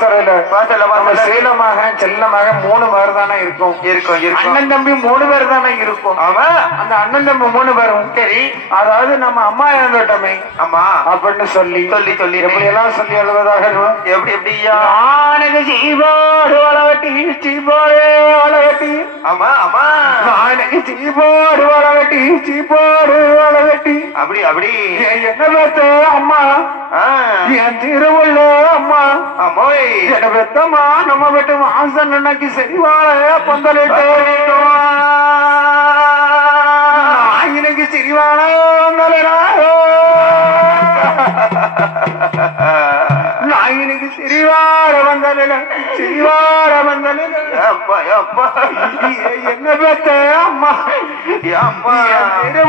சேலமாக செல்லமாக 3 பேர் தானே இருக்கும். அண்ணன் தம்பி 3 பேர் தானே இருக்கும். அந்த அண்ணன் தம்பி 3 பேரும் சரி, அதாவது நம்ம அம்மா இறந்துட்டோமே அம்மா அப்படின்னு சொல்லி சொல்லி சொல்லி எப்படி எல்லாம் சொல்லி எழுவதாக எப்படி எப்படியா சீபாடு வளவட்டி சீபாடு வளவட்டி ஆமா ஆமா நாளைக்கு சீபாடு வளவட்டி சீபாடு வளவட்டி அப்படி அப்படி என்ன பார்த்த அம்மா என் திருவுள்ள அம்மா அம்மா என்ன பெத்தம்மா நம்ம விட்டு மாசம் நினைக்கு சரிவாழ பந்தலிட்டு எனக்கு சரிவாழ நாயனுக்கு சிறிவார வந்தல சிறிவார வந்தல என்ன பெத்த அம்மா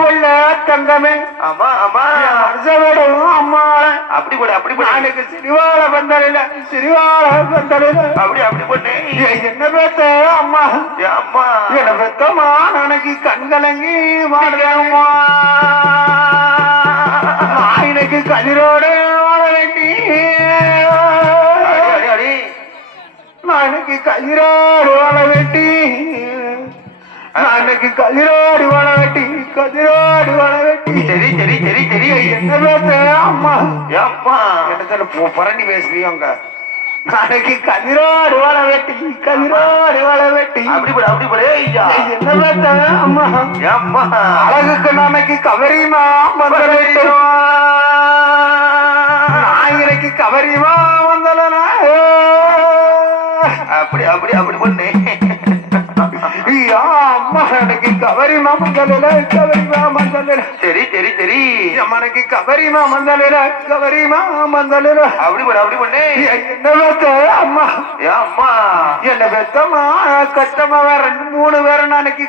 உள்ள தங்கமே அம்மா அம்மா அம்மா அப்படி போட அப்படி போட எனக்கு சிறிவார வந்தல சிறிவார வந்தல அப்படி அப்படி போட்டே என்ன பெத்த அம்மா அம்மா என்ன பெத்தம்மா எனக்கு கண்கலங்கி மாடுமா நாயனுக்கு கதிரோடு வாழ வேண்டி நாளைக்கு கதிரோடு வாழ வேண்டி நாளைக்கு கதிரோடு வாழ வேண்டி கதிரோடு வாழ வேண்டி சரி சரி சரி சரி என்ன பேச அம்மா அம்மா இடத்துல பரணி பேசுறீங்க நாளைக்கு கதிரோடு வாழ வேட்டி கதிரோடு வாழ வேட்டி அப்படி போட அப்படி போட என்ன பேச அம்மா அம்மா அழகுக்கு நாளைக்கு கவரிமா நாயனைக்கு கவரிமா வந்தலனா அப்படி அப்படி அப்படி பொண்ணு அம்மா எனக்கு கவரிமா மந்தல கவரிமா மந்தல சரி சரி சரி அம்மனுக்கு கவரிமா மந்தல கவரிமா மந்தல அப்படி போட அப்படி பொண்ணு என்ன பெத்த அம்மா அம்மா என்ன பெத்தம்மா கஷ்டமா வேற 3 பேரை நாளைக்கு